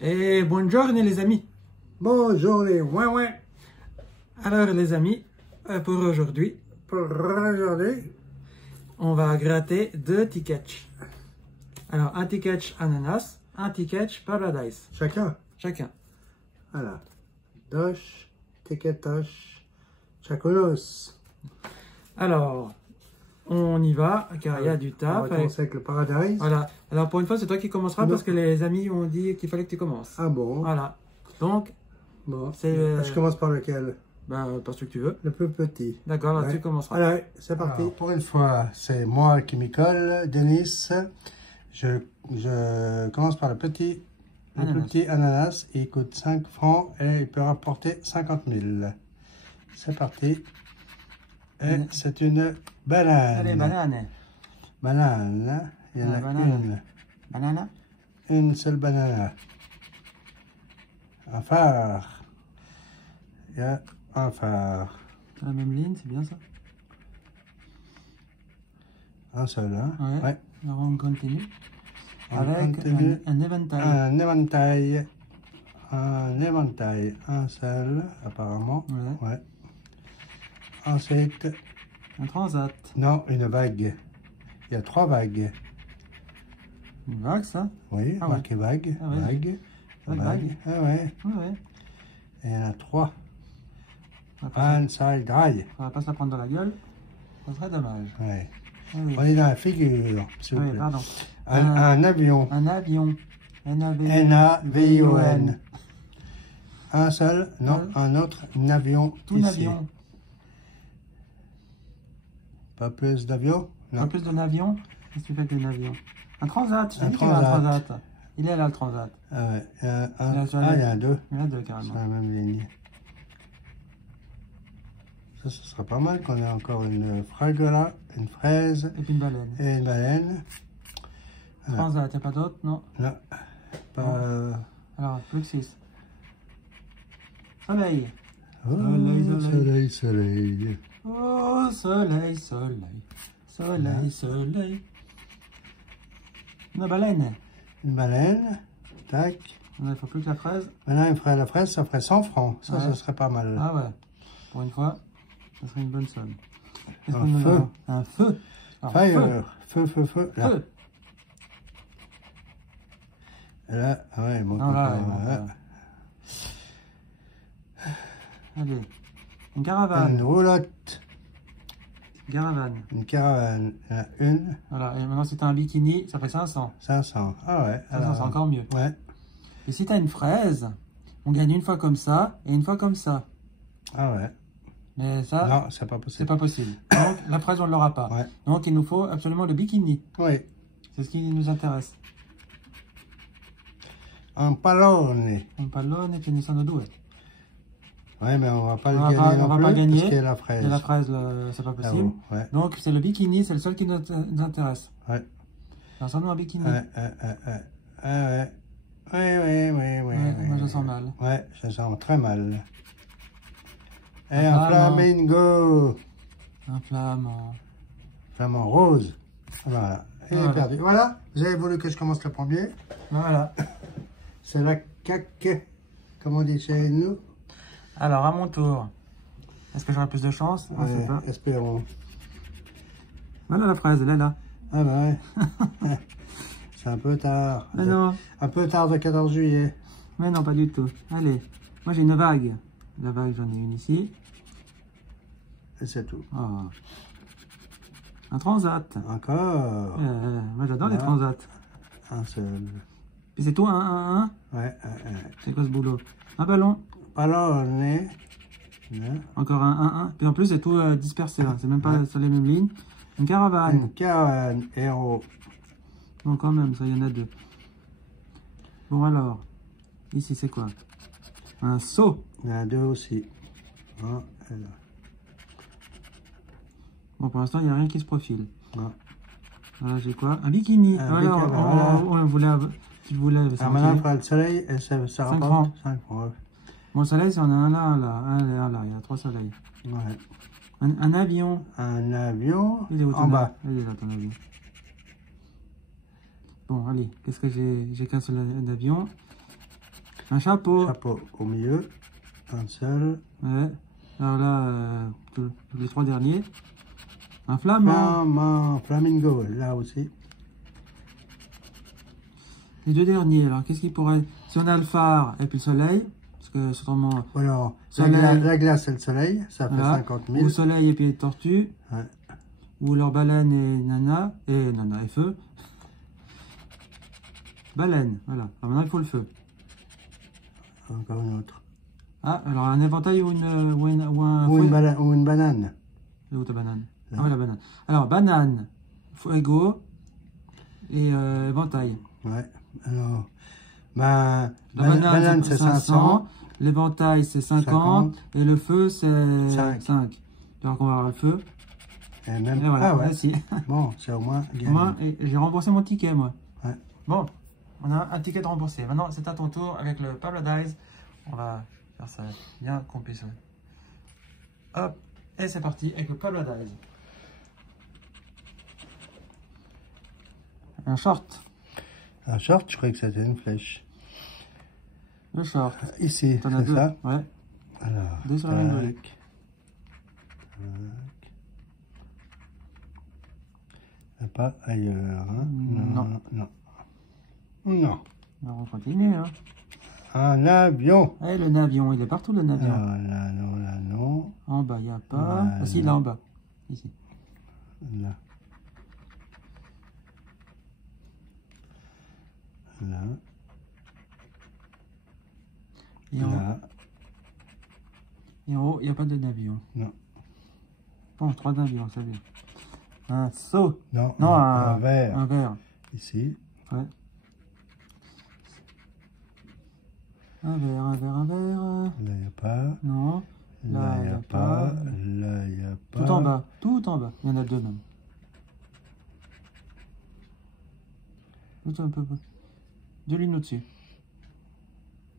Et bonjour les amis. Bonjour les ouin-ouin. Alors les amis, pour aujourd'hui, on va gratter 2 tiketch. Alors un tiketch ananas, un tiketch paradise. Chacun. Voilà. Dosh, tiketosh, chakolos. Alors, on y va, car il y a du On taf. va commencer avec le paradise. Voilà. Alors pour une fois, c'est toi qui commenceras Non. parce que les amis ont dit qu'il fallait que tu commences. Ah bon? Voilà. Donc, Bon. c'est... Je commence par lequel? Ben, parce que tu veux. Le plus petit. D'accord, là Ouais. tu commenceras. Alors, c'est parti. Alors, pour une fois, c'est moi qui m'y colle, Denis. Je commence par le plus petit ananas. Il coûte 5 francs et il peut rapporter 50 000. C'est parti. Et c'est une banane. Allez, banane. Banane. Il y en a Banane. Banane. une seule banane. Un phare. Il y a un phare. La même ligne, c'est bien ça. Un seul, hein? Ouais. Alors on continue. On Avec continue. un éventail. Un éventail. Un éventail. Un seul, apparemment. Ouais. Ensuite, Un transat. non, une vague. Il y a 3 vagues. Une vague, ça? Oui, Ah marqué vague. Ah ouais. Vague. Vague. Ah ouais. Ouais. Et il y en a 3. On va pas, Inside dry. on va pas se la prendre dans la gueule. Ça serait dommage. Ouais. Oui. On est dans la figure, s'il vous Oui, plaît. pardon. Un avion. Un avion. N-A-V-I-O-N. Un seul, non, un autre avion Tout ici. avion. Pas plus d'avions? Un Non. plus d'un avion. Qu'est-ce que tu fais avec un avion? Un transat. Je t'ai Un dit qu'il y avait un transat. transat. Il est là, le transat. Ah ouais. Il y a Il y a un 2 Il y en a 2 sur carrément. la même ligne. Ça, ce sera pas mal qu'on ait encore une fragola, une fraise Et puis une baleine. et une baleine. Voilà. Transat, il n'y a pas d'autre? Non. Non, pas... Alors, plus que 6. Soleil. Oh, Soleil, soleil. Oh, soleil, soleil. Soleil, soleil. Une baleine. Une baleine, tac. Il ne faut plus que la fraise. Maintenant, la fraise, ça ferait 100 francs. Ça, Ouais. ça serait pas mal. Ah ouais. Pour une fois, ça serait une bonne somme. Qu'est-ce Un qu'on nous feu. a? Un feu. Alors, Fire. Feu. Là. Feu. Là, ah ouais, mon Ah, là, copain, bon, là. là. Allez. Une caravane. Une roulotte. Caravane. Une caravane. Il y en a une. Voilà. Et maintenant, si tu as un bikini, ça fait 500. 500. Ah ouais. 500, c'est encore mieux. Ouais. Et si tu as une fraise, on gagne une fois comme ça et une fois comme ça. Ah ouais. Mais ça, Non, c'est pas c'est possible. pas possible. Donc, la fraise, on ne l'aura pas. Ouais. Donc, il nous faut absolument le bikini. Oui. C'est ce qui nous intéresse. Un pallone. Un pallone et ce ne sono due. Ouais, mais on va pas le On va gagner pas- non on va plus pas gagner. parce qu'il y a la fraise. Et la fraise, c'est pas Ah possible. bon, ouais. Donc, c'est le bikini, c'est le seul qui nous intéresse. Ouais. Alors, sans nous un bikini. Ouais. Ouais. Oui. Moi, je sens mal. Ouais, je sens très mal. Et Un un flamingo. Un flamand. Flamant rose. Voilà. Il est Voilà. perdu. Voilà. Vous avez voulu que je commence le premier. Voilà. C'est la caque, comme on dit chez nous. Alors, à mon tour. Est-ce que j'aurai plus de chance? On sait pas. Espérons. Voilà la fraise, elle est là. Ah bah ouais. C'est un peu tard. Mais non. Un peu tard de 14 juillet. Mais non, pas du tout. Allez. Moi, j'ai une vague. La vague, j'en ai une ici. Et c'est tout. Oh. Un transat. Encore. Moi, j'adore les Voilà. transats. Un seul. Et c'est tout, un. Ouais. C'est quoi ce boulot? Un ballon. Pallone. Encore un. Puis en plus, c'est tout dispersé. Là. C'est même pas sur les mêmes lignes. Une caravane. Une caravane héros. Bon, quand même, ça, il y en a 2. Bon, alors. Ici, c'est quoi? Un seau. Il y en a 2 aussi. Un et là. Bon, pour l'instant, il n'y a rien qui se profile. Non. Voilà, j'ai quoi? Un bikini. Un Voilà, bikini, voilà. on voulait... Tu voulais... Alors maintenant, il fera le soleil et ça 5 rapporte francs. 5 francs. Bon, le soleil, c'est on a un là, un là. Il y a 3 soleils. Ouais. Un avion. Un avion Il est où, ton en bas. Il est là, ton avion. Bon, allez. Qu'est-ce que j'ai qu'un seul avion. Un chapeau. Chapeau au milieu. Un seul. Ouais. Alors là, les 3 derniers. Un flamand. Flamingo, là aussi. Les 2 derniers, alors qu'est-ce qu'il pourrait... Si on a le phare et puis le soleil, parce que c'est vraiment... Alors, soleil, la glace et le soleil, ça fait voilà. 50 000. Ou soleil et puis tortue. Ouais. Ou leur baleine et nana. Et nana et feu. Baleine, voilà. Alors maintenant il faut le feu. Encore une autre. Ah, alors un éventail ou une banane. Et où ta banane? Là. Ah ouais, la banane. Alors, banane, fuego et éventail. Ouais. Alors, la banane c'est 500. L'éventail, c'est 50. Et le feu, c'est 5. Alors qu'on va avoir le feu. Et même... Et voilà, Ah ouais. Merci. Bon, c'est au moins gagné. Moi, j'ai remboursé mon ticket, moi. Ouais. Bon, on a un ticket de remboursé. Maintenant, c'est à ton tour avec le Pablo Dice. On va faire ça bien qu'on puisse. Hop, et c'est parti avec le Pablo Dice. Un short. Un short, je croyais que c'était une flèche. Le short. Ici, T'en as c'est deux. ça. Ouais. Alors, Deux sur la même volée. Pas ailleurs. Hein? Non. Non. Alors, on continue. Hein. Un avion. Eh, le navion, il est partout le navion. Là, non. En bas, il n'y a pas. Là, Ah si, là en bas. Ici. Là. Là. Et en, Là. et en haut, il n'y a pas de navion. Non. Bon, 3 navions, ça bien. Un seau. Non, Non, un verre. Un verre. Ici. Ouais. Un verre. Là, il n'y a pas. Non. Là, il n'y a pas. Là, il n'y a pas. Tout en bas. Tout en bas. Il y en a 2 même. Tout un peu. 2 lignes au-dessus.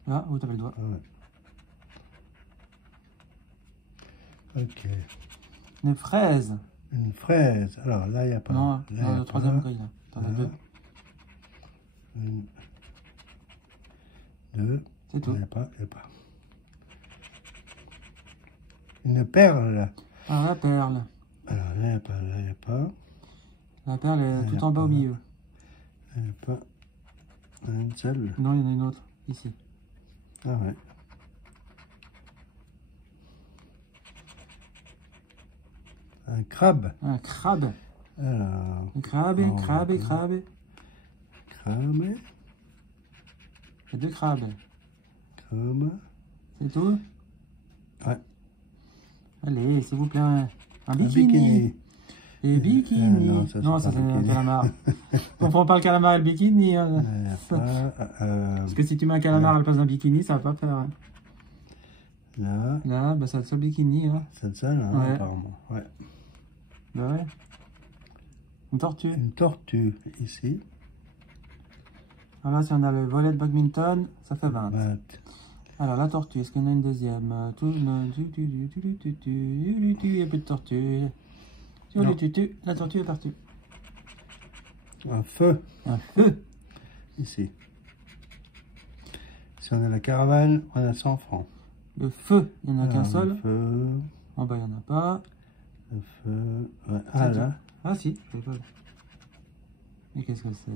Là, où tu avais le doigt. Ouais. Ok. Une fraise. Une fraise. Alors là, il n'y a pas. Non, là, dans le 3e grille. T'en as 2. Une. 2. C'est tout. Il n'y a pas. Une perle. Ah, la perle. Alors là, il n'y a pas. Là, il n'y a pas. La perle est tout en bas au milieu. Il n'y a pas. Une seule. Non, il y en a une autre. Ici. Ah ouais. Un crabe. Un crabe. Alors. Un crabe. Crabe. Il y a 2 crabes. Crabe. C'est tout? Ouais. Allez, s'il vous plaît. Un bikini. Et bikini. Non, ça c'est un calamar. On ne prend pas le calamar et le bikini. Hein. Parce que si tu mets un calamar à la place d'un bikini, ça va pas faire. Hein. Là, bah, c'est le seul bikini. Hein. c'est le seul, hein, Ouais. apparemment. Ouais. Bah ouais. Une tortue. Une tortue, ici. Alors là, si on a le volet de badminton, ça fait 20. 20. Alors la tortue, est-ce qu'il y en a une deuxième? Il n'y a plus de tortue. La tortue est partie. Un feu, Un feu. ici. Si on a la caravane, on a 100 francs. Le feu, il n'y en a qu'un Le seul. feu, En bas, il n'y en a pas. le feu. Ouais. Ah là, Ah si, je sais pas. Et qu'est-ce que c'est?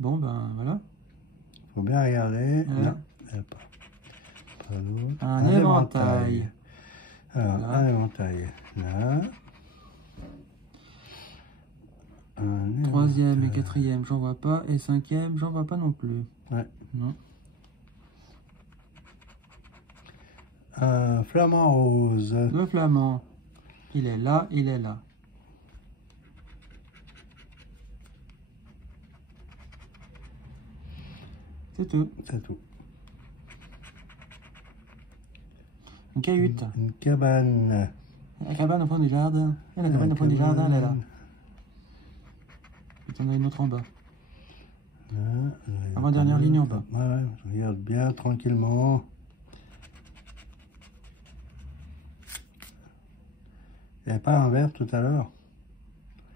Bon, ben voilà. faut bien regarder. Ouais. Non, il n'y a pas. Pas d'autre. Un éventail. Alors, Voilà. un éventail. Là. Un 3e et éventail. 4e, j'en vois pas. Et 5e, j'en vois pas non plus. Ouais. Non. Un flamant rose. Le flamand. Il est là, il est là. C'est tout. C'est tout. Une cahute. Une cabane. La cabane au fond du jardin. Et la cabane au fond du jardin, elle est là. Et t'en as une autre en bas. Là, Avant-dernière ligne en bas. Ouais, je regarde bien tranquillement. Il n'y avait pas un verre tout à l'heure?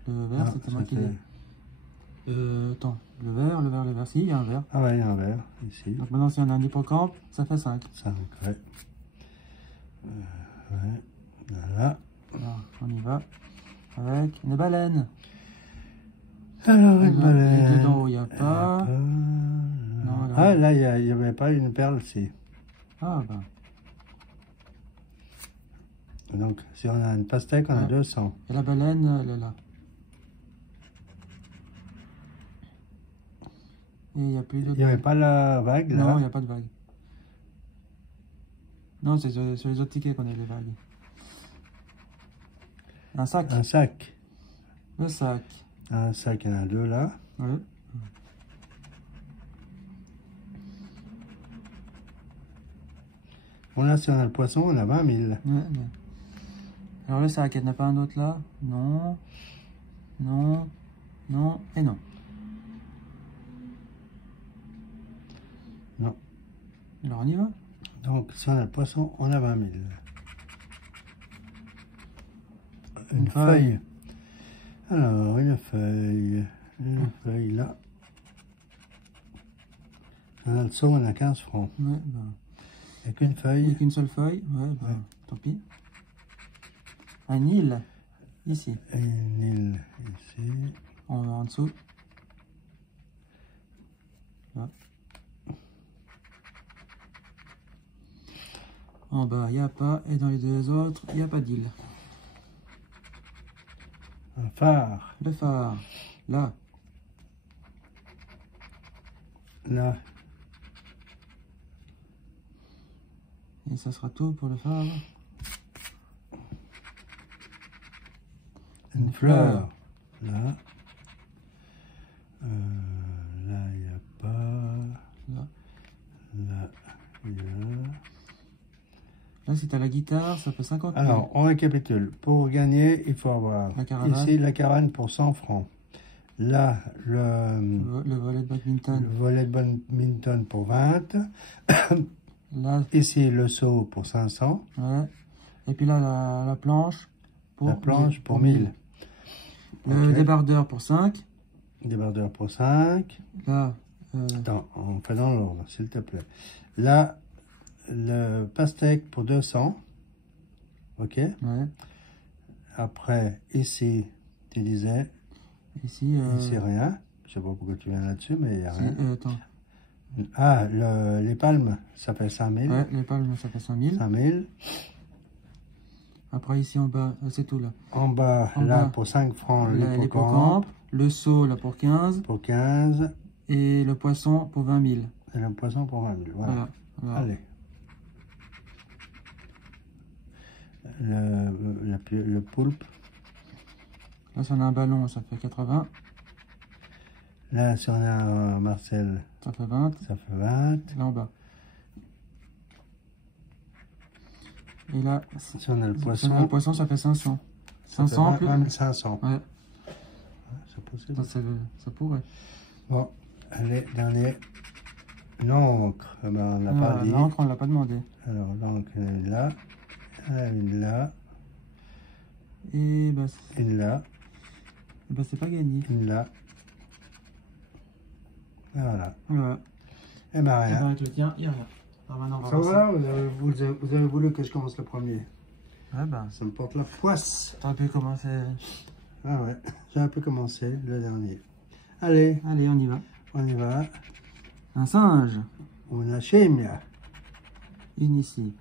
Le vert, Ah, c'était moi qui l'ai. Attends. Le vert, le vert, le vert. Si, il y a un vert. Ah ouais, il y a un vert ici. Donc maintenant, si on a un hippocampe, ça fait 5. 5, ouais. Ouais. Voilà. Alors, on y va. Avec une baleine. Alors, une Et baleine. dedans, il n'y a pas. Non, alors... Ah, là, il n'y avait pas une perle ici. Ah, ben. Donc, si on a une pastèque, on a 200. Et la baleine, elle est là. Et il n'y a plus de... Il n'y avait pas la vague, là? Non, il n'y a pas de vague. Non, c'est sur les autres tickets qu'on a des vagues. Un sac. Un sac. Le sac. Un sac, il y en a 2 là. Ouais. Bon, là, si on a le poisson, on a 20 000. Ouais. Alors le sac, il n'y en a pas un autre là? Non. Non. Non. Et non. Non. Alors on y va? Donc, si on a le poisson, on a 20 000. Une feuille. Alors, une feuille. Une feuille là. On a le seau, on a 15 francs. Ouais, ben. Il n'y a qu'une Il feuille. n'y a qu'une seule feuille. Ouais, ben, Ouais. tant pis. Un île. Ici. Et une île ici. En dessous. Là. En bas, il n'y a pas. Et dans les deux autres, il n'y a pas d'île. Un phare. Le phare. Là. Là. Et ça sera tout pour le phare. Une fleur. Là. Là, il n'y a pas. Là. Là, il y a. Là, si tu as la guitare, ça fait 50 000. Alors, on récapitule. Pour gagner, il faut avoir La caravane. ici la caravane pour 100 francs. Là, Le volet de badminton. le volet de badminton pour 20. Là, Ici, le seau pour 500. ouais. Et puis là, la planche pour La planche pour 1000. Le Ok. débardeur pour 5. Débardeur pour 5. Là, Attends, on fait dans l'ordre, s'il te plaît. Là, le pastèque pour 200. Ok. ouais. Après, ici, tu disais, Ici, ici rien. Je sais pas pourquoi tu viens là-dessus, mais il n'y a rien. attends. Ah, les palmes, ça fait 5000. Ouais, les palmes, ça fait 5000. 5000. Après, ici en bas, c'est tout là. En bas, En là, bas, pour 5 francs, L'hippocampe. l'hippocampe. Le seau, là, pour 15. Pour 15. Et le poisson pour 20 000. Et le poisson pour 20 000. Voilà. Voilà. Allez. Le poulpe. Là, si on a un ballon, ça fait 80. Là, si on a un Marcel, Ça fait 20. ça fait 20. Là en bas. Et là, Si on a le si poisson, on a le poisson, ça fait 500. ça fait 500 plus. 500. Ouais, C'est possible. ça pourrait. Bon, allez, dernier. L'encre, eh ben, on n'a pas dit. L'encre, on ne l'a pas demandé. Alors, l'encre, elle est là. Une là. Et bah, Une là. c'est pas gagné. Une là. Et voilà. Voilà. Et ben Et rien. ben, avec le tien, il n'y a rien. Alors maintenant, on va Ça voir va, vous avez voulu que je commence le premier. ça. Ouais, ben, Ça me porte la poisse. t'aurais pu commencer. Ah ouais, j'ai un peu commencé le dernier. Allez, Allez, on y va. on y va. Un singe. Una scimmia. Une ici.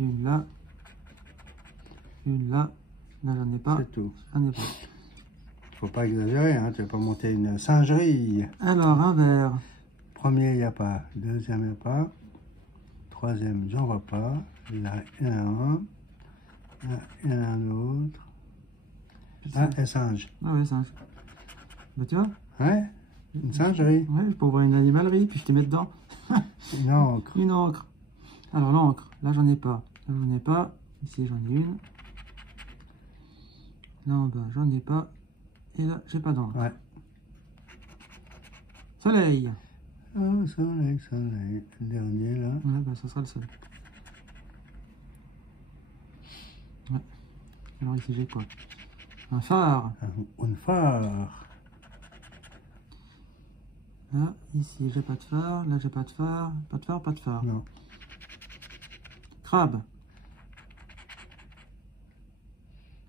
Une là. Une là. Là, j'en ai pas. C'est tout. J'en ai pas. Faut pas exagérer, hein, tu vas pas monter une singerie. Alors, un verre. Premier, il n'y a pas. Deuxième, il n'y a pas. Troisième, j'en vois pas. Là, il y en a un. Là, il y en a un autre. Ah, et singe. Ah ouais, singe. Bah, tu vois. Ouais, une singerie. Ouais, pour voir une animalerie, puis je te mets dedans. Une encre. Une encre. Alors, l'encre. Là, j'en ai pas. Là, j'en ai pas. Ici, j'en ai une. Là, en bas, j'en ai pas. Et là, j'ai pas d'encre. Ouais. Soleil. Oh, soleil, soleil. Le dernier, là. Ouais, bah, ça sera le seul. Ouais. Alors, ici, j'ai quoi? Un phare. Un phare. Là, ici, j'ai pas de phare. Là, j'ai pas de phare. Pas de phare, pas de phare. Non. Crabe.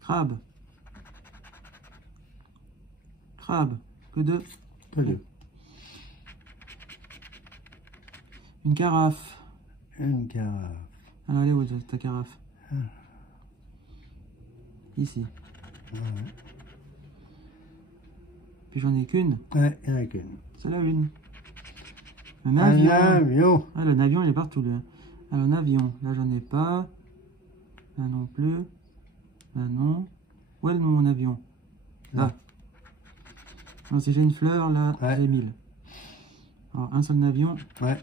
Crabe. Crabe. Que deux. Que deux. Une carafe. Une carafe. Alors, elle est où ta carafe? Ici. Ouais. Puis j'en ai qu'une. Ouais, il n'y en a qu'une. C'est la une. Un Un avion. avion. Ah, le avion, il est partout, là. Alors, un avion. Là, j'en ai pas. Là non plus. Là, non. Où est mon avion? Là. Alors, si j'ai une fleur, là, Ouais. j'ai 1000. Alors, un seul avion. Ouais.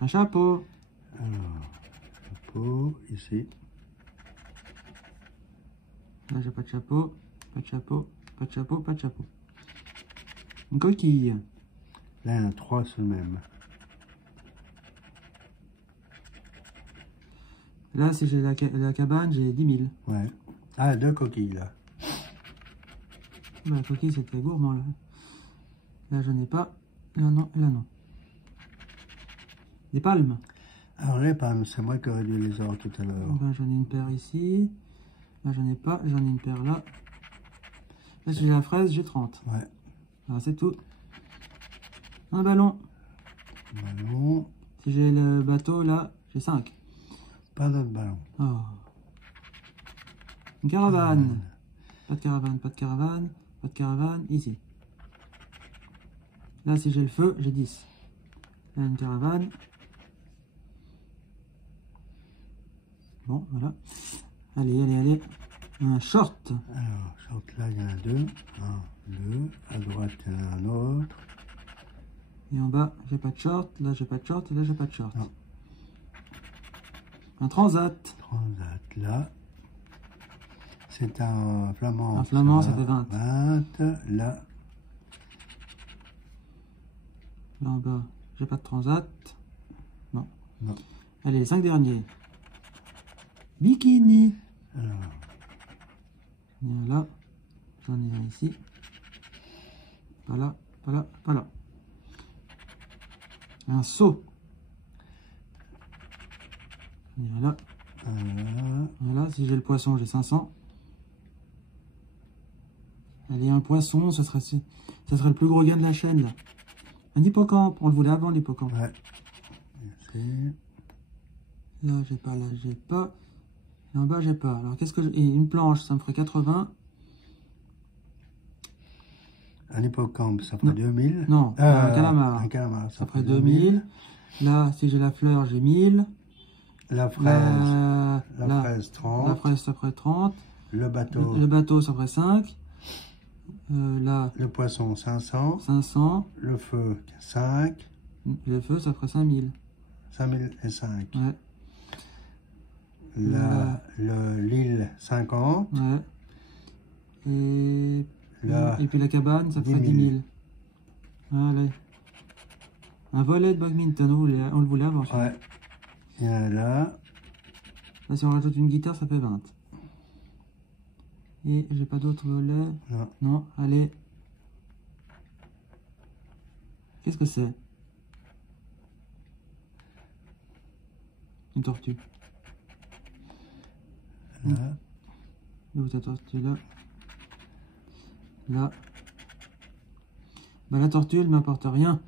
Un chapeau. Alors, chapeau, ici. Là, j'ai pas de chapeau. Pas de chapeau. Pas de chapeau. Pas de chapeau. Une coquille. Là, il y en a 3 sur le même. Là, si j'ai la cabane, j'ai 10 000. Ouais. Ah, 2 coquilles, là. Bah, la coquille, c'était gourmand, là. Là, j'en ai pas. Là, non. Et là, non. Des palmes. Alors, les palmes, c'est moi qui aurais dû les avoir tout à l'heure. Ben, j'en ai une paire ici. Là, j'en ai pas. J'en ai une paire là. Là, si j'ai la fraise, j'ai 30. Ouais. Alors, c'est tout. Un ballon. Ballon. Si j'ai le bateau, là, j'ai 5. Pas d'autre ballon. Oh. Une caravane. Pas de caravane, pas de caravane, pas de caravane. Ici. Là, si j'ai le feu, j'ai 10. Là, une caravane. Bon, voilà. Allez, allez, allez. Un short. Alors, short, là, il y en a 2. Un, 2. À droite, il y en a un autre. Et en bas, j'ai pas de short. Là, j'ai pas de short. Et là, j'ai pas de short. Non. Un transat. Transat, là. C'est un flamand. Un flamand, ça fait 20. 20. Là. Là en bas, j'ai pas de transat. Non. Non. Allez, les 5 derniers. Bikini. Alors, Il y en a là. J'en ai un ici. Pas là, pas là, pas là. Un seau. Il y en a là. Voilà, si j'ai le poisson, j'ai 500. Allez, un poisson, ça serait le plus gros gain de la chaîne, là. Un hippocampe, on le voulait avant, l'hippocampe. ouais. Ici. Là, j'ai pas, là, j'ai pas. Et en bas, j'ai pas. Alors, qu'est-ce que j'ai? Et une planche, ça me ferait 80. Un hippocampe, ça ferait Non. 2000. Non, un calamar. Un calamar, Ça ferait 2000. Là, si j'ai la fleur, j'ai 1000. La fraise, La fraise 30. La fraise, ça ferait 30. Le bateau, Le bateau, ça ferait 5. Là, le poisson 500. 500. Le feu 5. Le feu, ça ferait 5000. 5005. Ouais. L'île 50. Ouais. Et puis la cabane, ça ferait 10 000. 10 000. Allez. Un volet de badminton, on le voulait avant. Ouais. Il y en a là. Là, si on rajoute une guitare, ça fait 20. Et j'ai pas d'autres volets. Non. Non, allez. Qu'est-ce que c'est? Une tortue. Là. Où ta tortue là? Là. Bah, la tortue, elle m'apporte rien.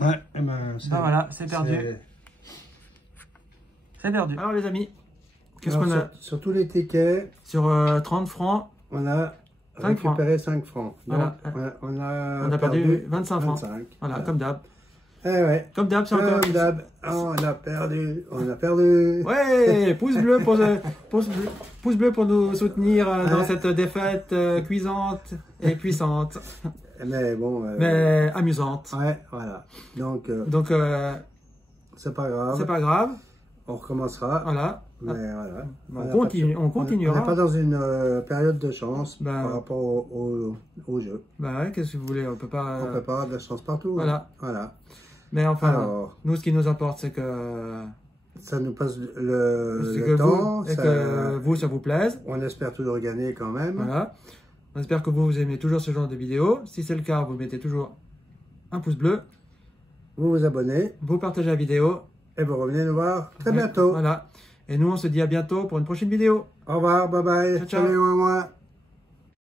Ouais, et ben, Bah voilà, c'est perdu. C'est perdu. Alors les amis, qu'est-ce qu'on a? Sur tous les tickets, Sur 30 francs, on a 5 francs. récupéré 5 francs. Voilà. Donc, on a perdu 25 francs. 25. Voilà, comme d'hab. Eh ouais. Comme d'hab, c'est encore. Comme d'hab, on a perdu. On a perdu. Ouais, pouce bleu pour nous soutenir dans cette défaite cuisante et puissante, Mais bon. mais amusante. Ouais, voilà. Donc, Donc, c'est pas grave. c'est pas grave. On recommencera. Voilà. Mais voilà. On continuera. On n'est pas dans une période de chance Ben, par rapport au jeu. Bah ouais, qu'est-ce que vous voulez, on peut pas. On peut pas avoir de la chance partout. Voilà. Voilà. Mais enfin, Alors, nous, ce qui nous importe, c'est que. ça nous passe C'est le que temps. vous, et que vous, ça vous plaise. On espère toujours gagner quand même. Voilà. On espère que vous aimez toujours ce genre de vidéos. Si c'est le cas, vous mettez toujours un pouce bleu. Vous vous abonnez. Vous partagez la vidéo. Et vous revenez nous voir très bientôt. Voilà. Et nous, on se dit à bientôt pour une prochaine vidéo. Au revoir, bye bye. Ciao, ciao. Salut, moi.